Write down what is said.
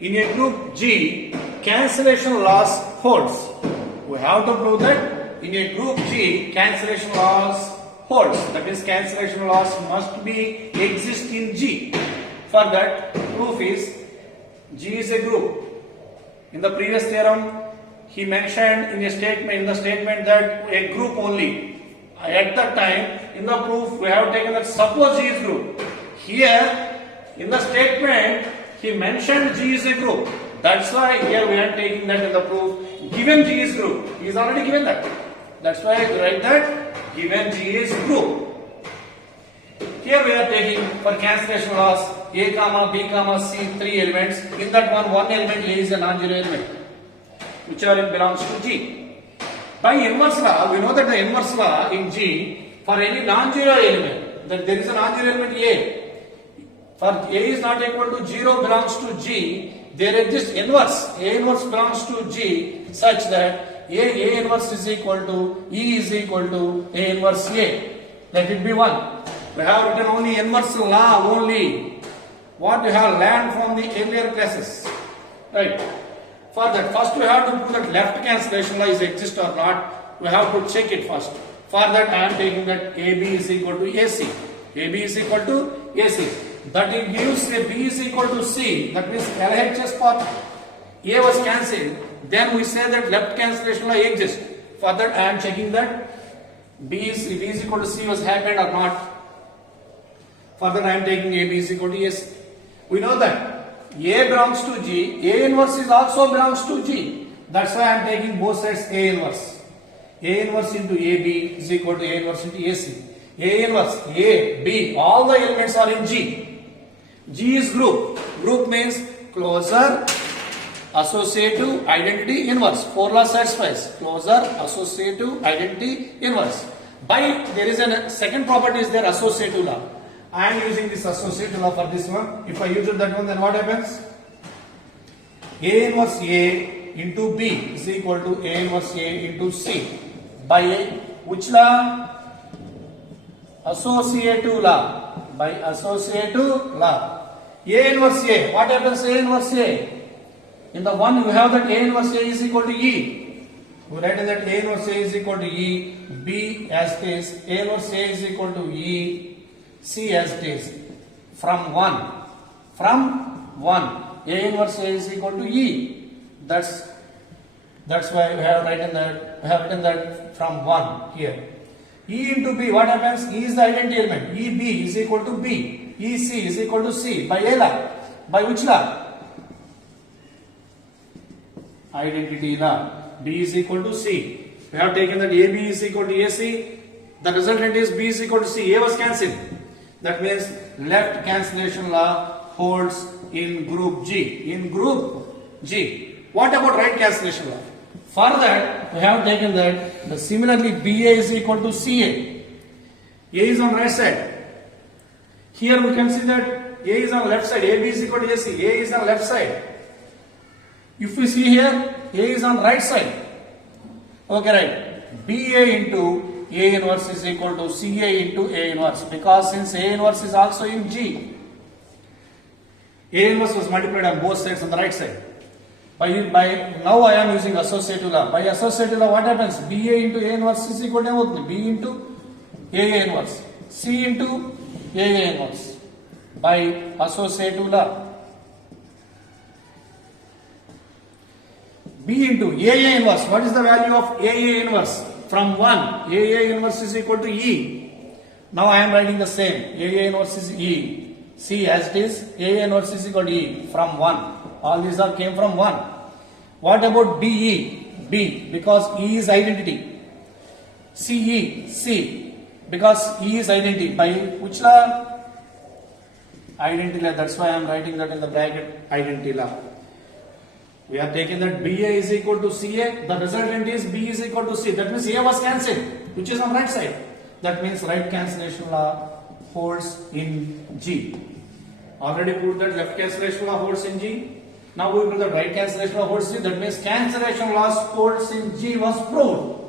in a group G, cancellation loss holds. We have to prove that in a group G, cancellation loss holds. That means cancellation loss must be exist in G. For that, proof is G is a group. In the previous theorem, he mentioned in the statement that a group only. At that time, in the proof, we have taken that suppose G is group. Here, in the statement, he mentioned G is a group. That's why here we are taking that in the proof. Given G is group, he is already given that. That's why I write that given G is group. Here we are taking for cancellation loss A comma B comma C three elements. In that one element A is a non-zero element, whichever belongs to G. By inverse law, we know that the inverse law in G for any non-zero element, that there is a non-zero element A. For A is not equal to 0 belongs to G, there exists inverse. A inverse belongs to G such that A inverse is equal to E is equal to A inverse A. Let it be 1. We have written only inverse law only. What we have learned from the earlier classes. Right. For that, first we have to prove that left cancellation law is exist or not. We have to check it first. For that, I am taking that AB is equal to AC. AB is equal to AC. That it gives a B is equal to C. That means LHS part A was cancelled. Then we say that left cancellation law exists. For that, I am checking that B is equal to C was happened or not. For that, I am taking AB is equal to AC. We know that A belongs to G, A inverse is also belongs to G. That's why I am taking both sides A inverse. A inverse into AB is equal to A inverse into AC. A inverse, A, B, all the elements are in G. G is group. Group means closure, associative, identity, inverse. 4 law satisfies. Closure, associative, identity, inverse. By there is a second property is there, associative law. I am using this associative law for this one. If I use that one, then what happens? A inverse A into B is equal to A inverse A into C. By which law? Associative law. By associative law. A inverse A. What happens A inverse A? In the one we have that A inverse A is equal to E. We write that A inverse A is equal to E. B as it is. A inverse A is equal to E. C as it is. From 1. From 1. A inverse A is equal to E. That's why we have written that from 1 here. E into B, what happens? E is the identity element. EB is equal to B. EC is equal to C. By A law. By which law? Identity law. B is equal to C. We have taken that AB is equal to AC. The resultant is B is equal to C. A was cancelled. That means left cancellation law holds in group G. In group G. What about right cancellation law? For that, we have taken that similarly BA is equal to CA. A is on right side. Here we can see that A is on left side. AB is equal to AC. A is on left side. If we see here, A is on right side. Okay, right. BA into A inverse is equal to CA into A inverse, because since A inverse is also in G, A inverse was multiplied on both sides on the right side. By now I am using associative law. By associative law, what happens? BA into A inverse is equal to B into AA inverse, C into AA inverse. By associative law, B into AA inverse. What is the value of AA inverse? From 1, AA inverse is equal to E. Now I am writing the same. AA inverse is E. C as it is, AA inverse is equal to E. From 1. All these are came from 1. What about BE? B, because E is identity. CE, C, because E is identity. By which law? Identity law. That's why I am writing that in the bracket, identity law. We are taking that BA is equal to CA. The resultant is B is equal to C. That means A was cancelled, which is on right side. That means right cancellation law holds in G. Already proved that left cancellation law holds in G. Now we prove that right cancellation law holds in G. That means cancellation law holds in G was proved.